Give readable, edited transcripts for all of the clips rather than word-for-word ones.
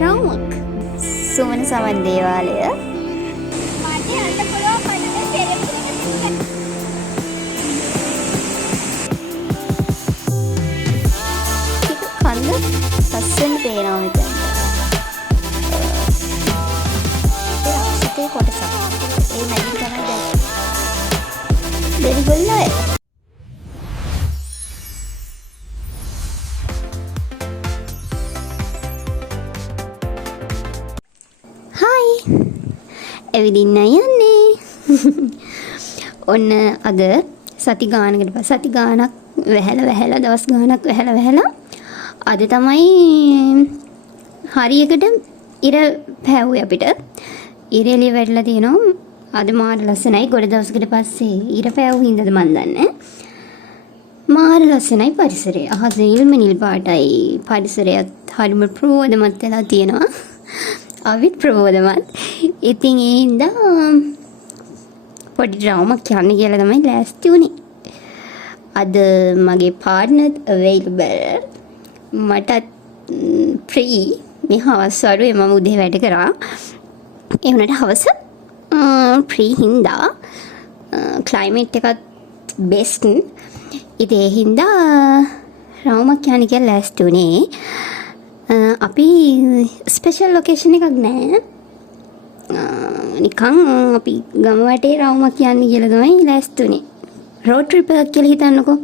රවුමක්. සුමන සමන් දේවාලය. කන්ද ලස්සන පේනවා මෙතන. ඒ රක්ෂිතේ කොටසක්. ඒ මැදින් තමයි දැක්කේ. දෙවිගොල්ලෝ ඇවිදින්න යන්නේ. ඔන්න අද සති ගානකට පස්සේ සති ගානක් වැහැලා දවස් ගානක් වැහැලා අද තමයි හරියකට ඉර පැවුවේ අපිට. ඉර එළිය වැටලා තියෙනවා. අද මාර ලස්සනයි. ගොඩ දවසකට පස්සේ ඉර පැවුව හින්දාද මන් දන්නේ. මාර ලස්සනයි පරිසරය. අහස නිල් පාටයි. පරිසරයත් හරිම ප්‍රබෝධමත් වෙලා තියෙනවා. අවිත් ප්‍රබෝධමත්. ඉතින් ඒ හින්දා පොඩි ඩ්‍රාමාවක් කියන්න කියලා තමයි ලෑස්ති වුණේ. අද මගේ පාර්ට්නර් අවైలබල්. මටත් ෆ්‍රී. මේ හවස් වරුවේ මම උදේ වැඩ කරා. ඒ වුණාට හවස ෆ්‍රී හින්දා ක්ලයිමේට් එකත් බෙස්ට්. ඉතින් ඒ හින්දා ඩ්‍රාමාවක් කියන්න කියලා ලෑස්ති වුණේ. අපි ස්පෙෂල් ලොකේෂන් එකක් නෑ. නිකන් අපි ගම වටේ රවුමක් කියන්නේ කියලා තමයි ලෑස්ති වුණේ. රෝඩ් ට්‍රිප් එකක් කියලා හිතන්නකෝ.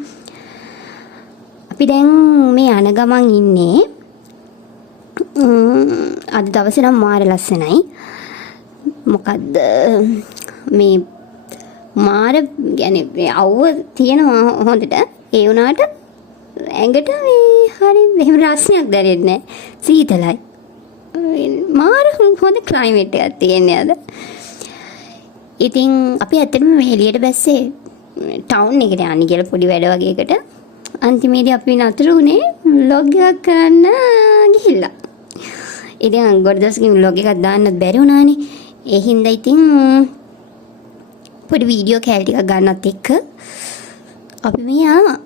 අපි දැන් මේ යන ගමන් ඉන්නේ. අද දවසේ නම් මාර ලස්සනයි. මොකද්ද මේ මාර يعني අවුව තියෙනවා හොඳට. ඒ වුණාට ඇඟට මේ හරි එහෙම රස්නයක් දැනෙන්නේ නැහැ. සීතලයි. මාර හොඳ ක්ලයිමේට් එකක් තියෙන්නේ අද. ඉතින් අපි ඇත්තටම මේ එළියට බැස්සේ ටවුන් එකට යන්න කියලා පොඩි වැඩ වගේකට. අන්තිමේදී අපි නතර වුණේ vlog එකක් කරන්න ගිහිල්ලා. ඉතින් ගොඩ දවසකින් vlog එකක් දාන්නත් බැරි වුණානේ. ඒ හින්දා ඉතින් පොඩි වීඩියෝ කෑලි ටිකක් ගන්නත් එක්ක අපි මේ ආවා.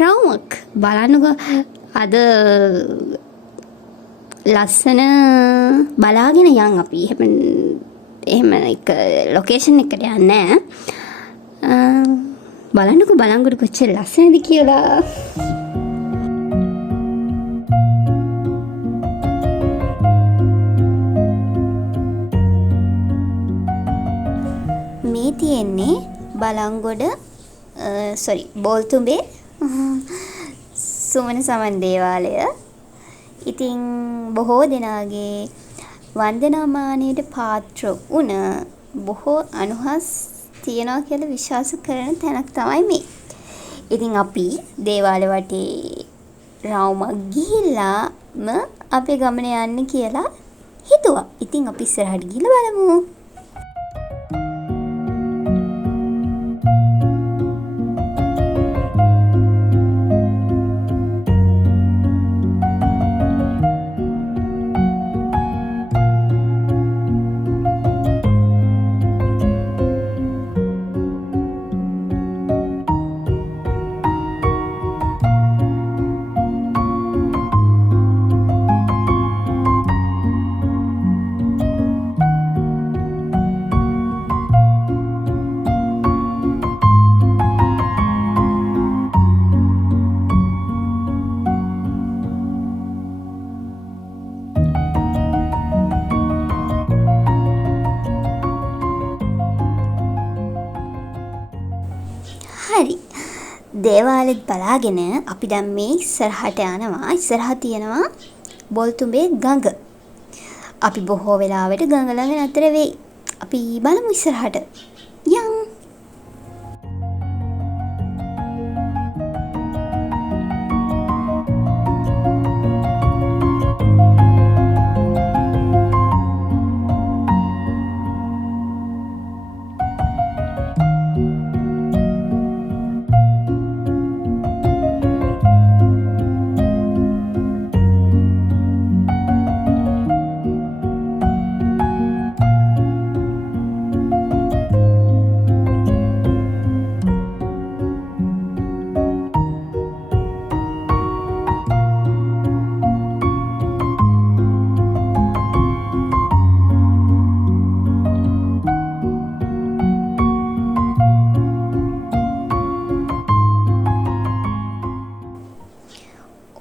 රවුමක් බලන්නකෝ. අද ලස්සන බලාගෙන යන් අපි. එහෙම එක ලොකේෂන් එකට යන්නේ නැහැ. බලන්නකෝ බලංගොඩ කොච්චර ලස්සනද කියලා. මේ තියෙන්නේ බලංගොඩ බෝල්තුඹේ සුමන සමන් දේවාලය. ඉතින් බොහෝ දෙනාගේ වන්දනාමානයට පාත්‍ර වුණ බොහෝ අනුහස් තියනවා කියලා විශ්වාස කරන තැනක් තමයි මේ. ඉතින් අපි දේවාලය වටේ රවුමක් ගිහිල්ලාම අපේ ගමන යන්න කියලා හිතුවා. ඉතින් අපි ඉස්සරහට ගිහලා බලමු. හරි. දේවාලෙත් බලාගෙන අපි දැන් මේ ඉස්සරහට යනවා. ඉස්සරහ තියෙනවා බෝල්තුඹේ ගඟ. අපි බොහෝ වෙලාවට ගඟ ළඟ නතර වෙයි. අපි බලමු ඉස්සරහට. යම්.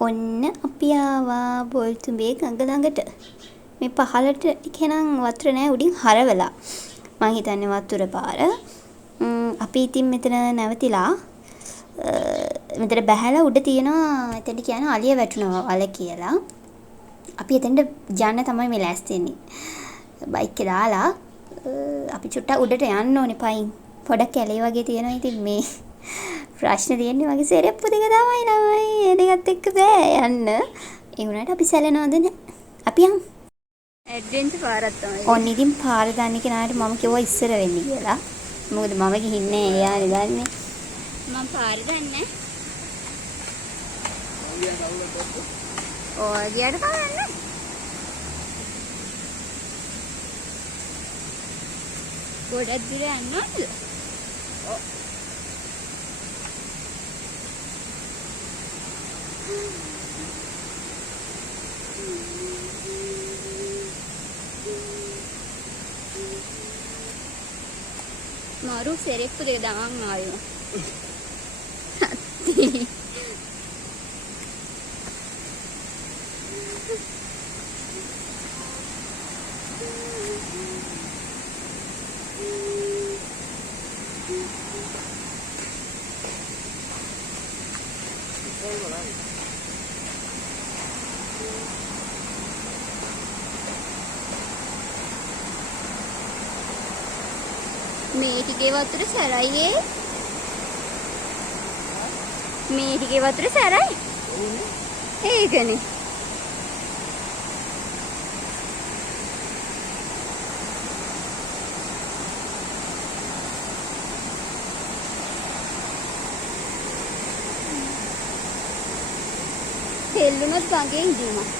ඔන්න අපි ආවා බොල්තුඹේ ගඟ ළඟට. මේ පහළට කෙනම් වතුර නෑ උඩින් හරවලා. මං හිතන්නේ වතුර පාර. අපි ඉතින් මෙතන නැවතිලා මෙතන බැහැලා උඩ තියෙනවා එතනට කියන අලිය වැටුණා වල කියලා. අපි එතනට යන්න තමයි මේ ලෑස්ති වෙන්නේ. බයික් එක දාලා අපි චුට්ටක් උඩට යන්න ඕනේ පයින්. පොඩක් කැලේ වගේ තියෙනවා. ඉතින් මේ ප්‍රශ්න තියෙන්නේ වගේ සෙරෙප්පු දෙක තමයි ළමයි. ඒ දෙකත් එක්ක බෑ යන්න. ඒ වුණාට අපි සැලෙනවද නැහැ. අපි යමු. ඇඩ්වෙන්චර් පාරක් තමයි. ඔන්න ඉතින් පාර දන්නේ කෙනාට මම කිව්වා ඉස්සර වෙන්න කියලා. මොකද මම ගිහින්නේ එයානේ දන්නේ. මම පාර දන්නේ. ඔය ගියට පාරන්නේ. ගොඩක් දුර යන්න ඕනද? ඔව්. මාරු සෙරෙප්පු දෙක දාන් ආයෙම. මේ ටිකේ වතුර සැරයි ඒ. මේ ටිකේ වතුර සැරයි. ඒකනේ. තෙල්ලුනොත් ගඟේ ඉඳීමක්.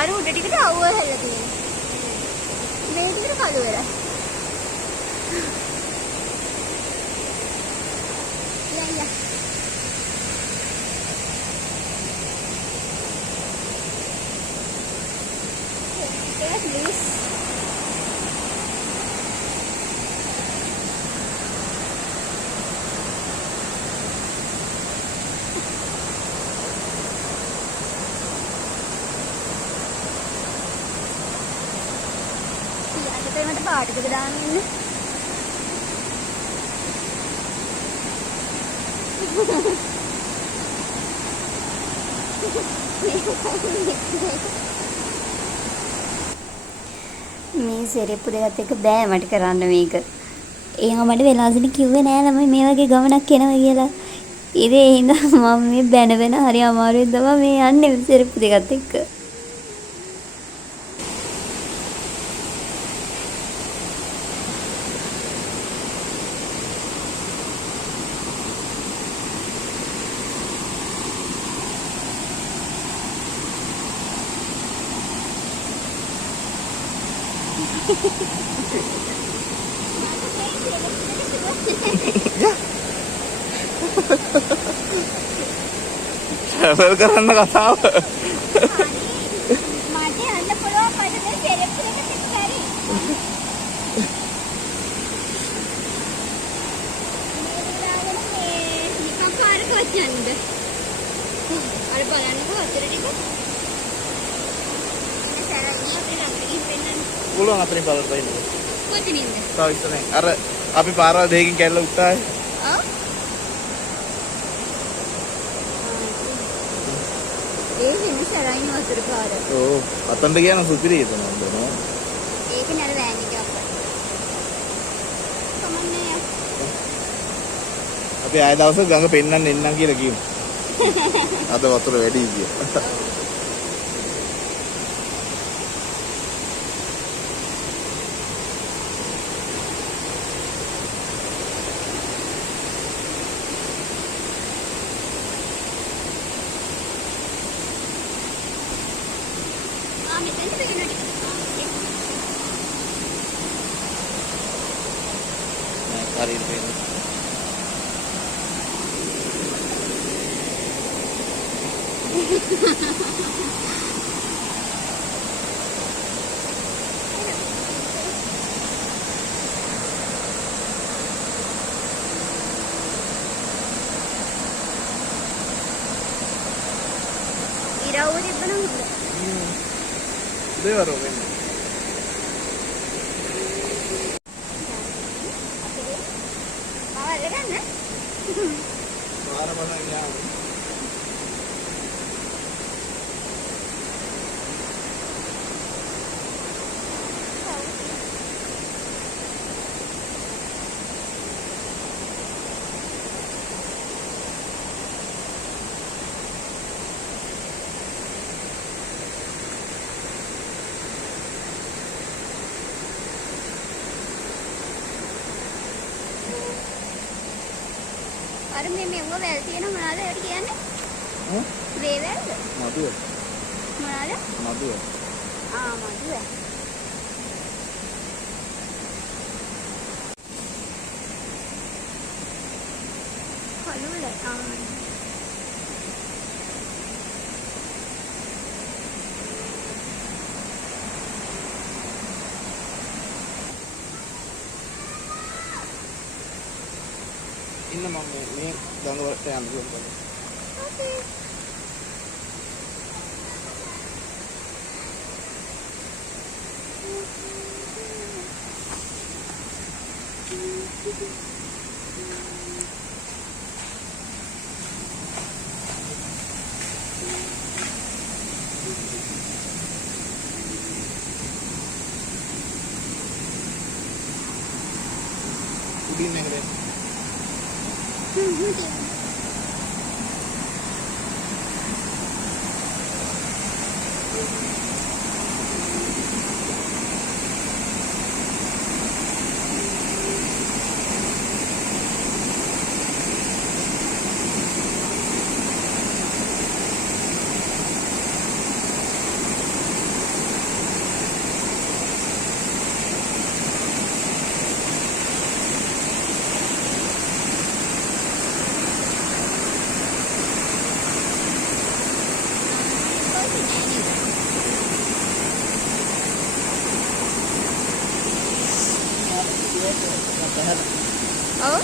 අර උඩ ටිකට අවුව හැල්ලා තියෙනවා. මේ ටිකට කළු වෙලා. යා. Please. මට පාටකට දාන්න ඉන්න. මේ සෙරෙප්පු දෙකත් එක්ක බෑ මට කරන්න මේක. එයා මට වෙලාසින් කිව්වේ නෑ ළමයි මේ වගේ ගමනක් එනවා කියලා. ඉතින් ඒ හින්දා මම මේ බැන හරි අමාරුවෙන් තමයි මේ යන්නේ සෙරෙප්පු දෙකත් එක්ක. ट्रैवल करना कथाव माटे अंदर पड़ो पाटे में सेरेप लेके टिककारी मेरे निकम पार को चंद अरे බලන්න කොහොතර ටික ඉන්නේ සරයි අපේ ළඟට පෙන්නන්න පුළුවන් අතරින් බලන්න බයින්න කොතනින්ද තව ඉස්සරහින් අර අපි පාරවල් දෙකකින් කැල්ල උත්තායි ඔව් ඒ හිමි සරයි වතුර පාර ඔව් අතන්ට කියන සුපිරිය තමයි නෝ ඒක නර වෑන් එක අප්පා කමන්නේ අපි ආය දවසක ගඟ පෙන්නන්න එන්නම් කියලා කිව්වා අද වතුර වැඩි කියලා මෙතෙන්ට පෙන්නට හරියට පේන්නේ. ඉරවුව තිබ්බනම් හොඳයි. දෙවරෝ වෙන්නේ. ආවද ගන්න? පාර බලන්න යාම. අර මේ වැල් තියෙන මොනවාද ඒකට කියන්නේ? වේවැල්ද? මදුව. මොනවාද? මදුව. මදුව. කළුල. ඉන්න මම මේ ගඟ වලට යන්න ඕනේ. ඕකේ. උඩින් නැගලා ඔව්.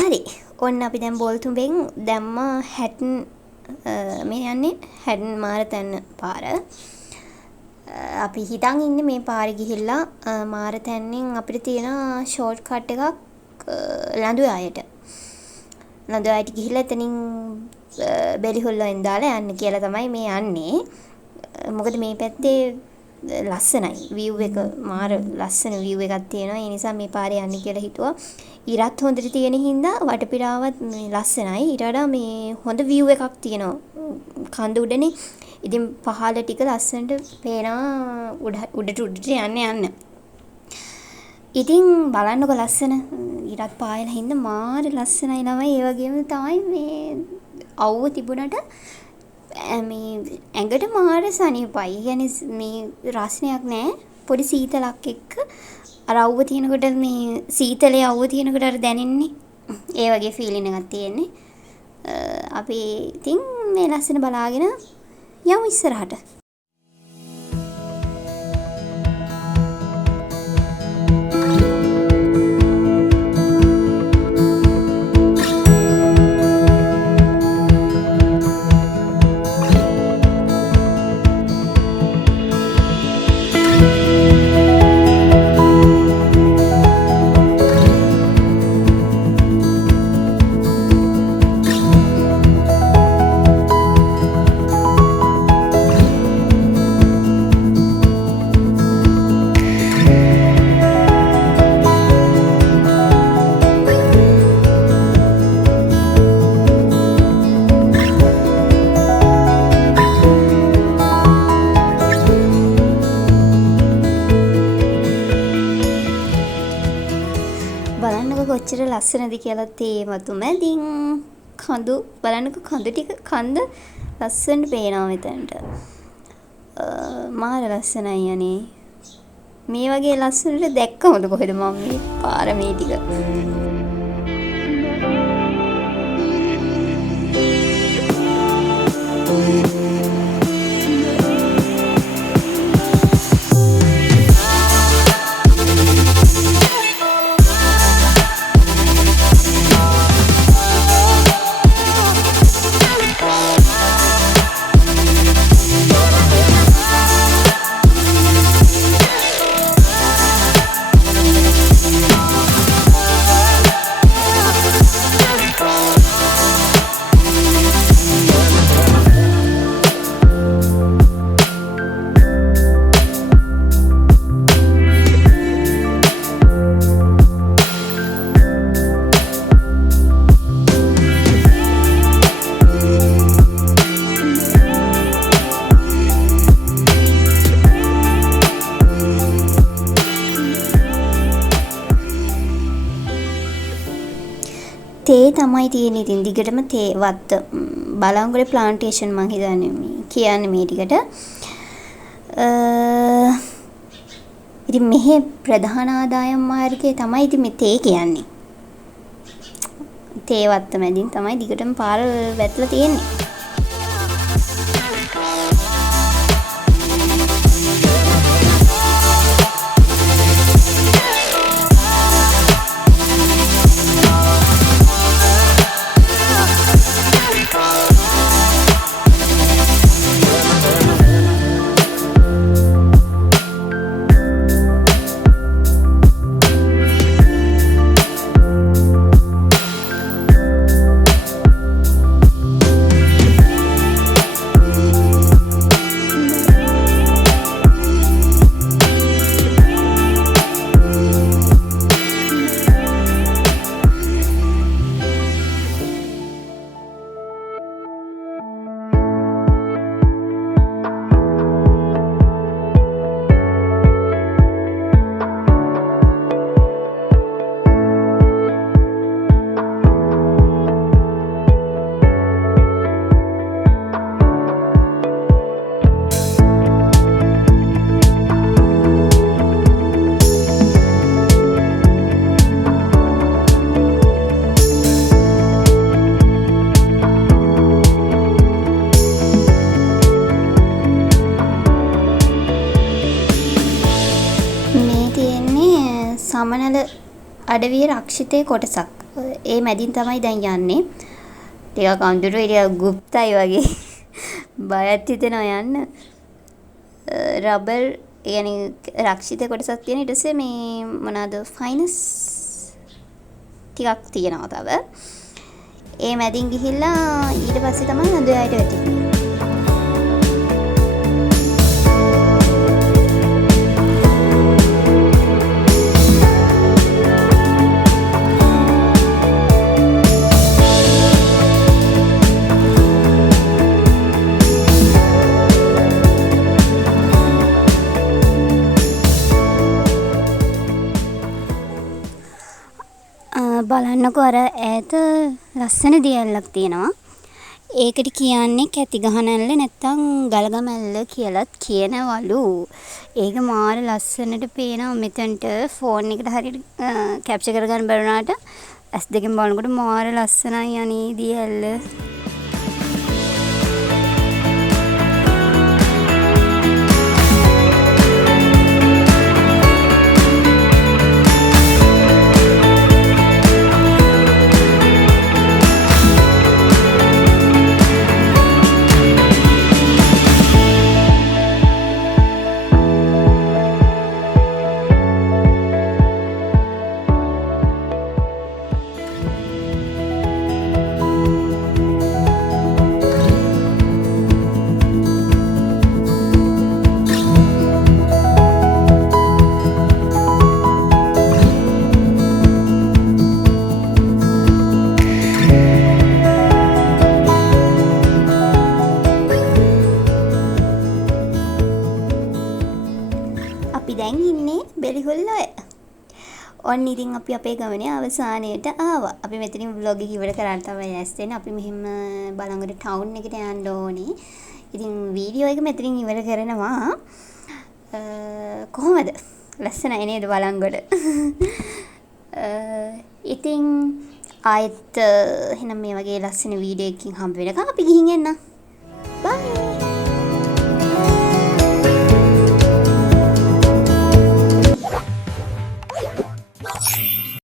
හරි. ඔන්න අපි දැන් බෝල්තුඹෙන් දැම්ම හැටන් මේ යන්නේ හැටන් මාරතැන්න පාර. අපි හිතන් ඉන්නේ මේ පාරේ ගිහිල්ලා මාරතැන්නෙන් අපිට තියෙන ෂෝට් කට් එකක් ලඳුආයට. ලඳුආයට ගිහිල්ලා එතනින් බෙලිහොල්ලෙන් දාලා යන්න කියලා තමයි මේ යන්නේ. මොකද මේ පැත්තේ ලස්සනයි view එක මාර ලස්සන view එකක් තියෙනවා. ඒ නිසා මේ පාරේ යන්න කියලා හිතුවා. ඉරත් හොඳට තියෙන හින්දා වටපිටාවත් මේ ලස්සනයි. ඊට වඩා මේ හොඳ view එකක් තියෙනවා කඳ උඩනේ. ඉතින් පහළ ටික ලස්සනට පේනවා උඩට යන්න. ඉතින් බලන්නකො ලස්සන ඉරත් පායලා හින්දා මාර ලස්සනයි ළමයි. ඒ වගේම තමයි මේ අවුව තිබුණට මේ ඇඟට මාර සනීපයි. ඒ කියන්නේ මේ රස්නයක් නැහැ. පොඩි සීතලක් එක්ක අර අවුව තියෙනකොට මේ සීතලේ අවුව තියෙනකොට අර දැනෙන්නේ. ඒ වගේ ෆීලින් එකක් තියෙන්නේ. අපි ඉතින් මේ ලස්සන බලාගෙන යමු ඉස්සරහට. කොච්චර ලස්සනද කියලා තේ වතු මැදින් කඳු බලන්නකෝ කඳු ටික කන්ද ලස්සනට පේනවා මෙතනට. මාර ලස්සනයි අනේ. මේ වගේ ලස්සනට දැක්කමද කොහෙද මම මේ පාර මේ ටික. තේ තමයි තියෙන්නේ. ඉතින් දිගටම තේ වත්ත බලංගොඩ ප්ලාන්ටේෂන් මං හිතන්නේ කියන්නේ මේ ටිකට. ඉතින් මෙහි ප්‍රධාන ආදායම් මාර්ගය තමයි ඉතින් මේ තේ කියන්නේ. තේ වත්ත මැදින් තමයි දිගටම පාර වැටලා තියෙන්නේ. සමනල අඩවිය රක්ෂිතයේ කොටසක්. ඒ මැදින් තමයි දැන් යන්නේ. ටිකක් අඳුරු එළිය ගුප්තයි වගේ. බයත් හිතෙනවා යන්න. රබර් يعني රක්ෂිත කොටසක් තියෙන. ඊට පස්සේ මේ මොනවාද ෆයිනස් ටිකක් තියෙනවා තව. ඒ මැදින් ගිහිල්ලා ඊට පස්සේ තමයි අඳුරයට වැටෙන්නේ. බලන්නකො අර ඈත ලස්සන දියැලක් තියෙනවා. ඒකට කියන්නේ කැති ගහනැල්ල නැත්තම් ගලගමැල්ල කියලාත් කියනවලු. ඒක මාර ලස්සනට පේනවා මෙතනට ෆෝන් එකට හරියට කැප්චර් කරගන්න බැරුණාට S දෙකෙන් බලනකොට මාර ලස්සනයි අනේ දියැල්ල. ඔන්න ඉතින් අපි අපේ ගමනේ අවසානයට ආවා. අපි මෙතනින් vlog එක ඉවර කරලා තමයි ඇස් දෙන්නේ. අපි මෙහෙම බලංගොඩ ටවුන් එකට යන්න ඕනේ. ඉතින් වීඩියෝ එක මෙතනින් ඉවර කරනවා. කොහොමද? ලස්සනයි නේද බලංගොඩ? ඉතින් ආයෙත් එහෙනම් මේ වගේ ලස්සන වීඩියෝ එකකින් හම්බ වෙනකම් අපි ගිහින් එන්න.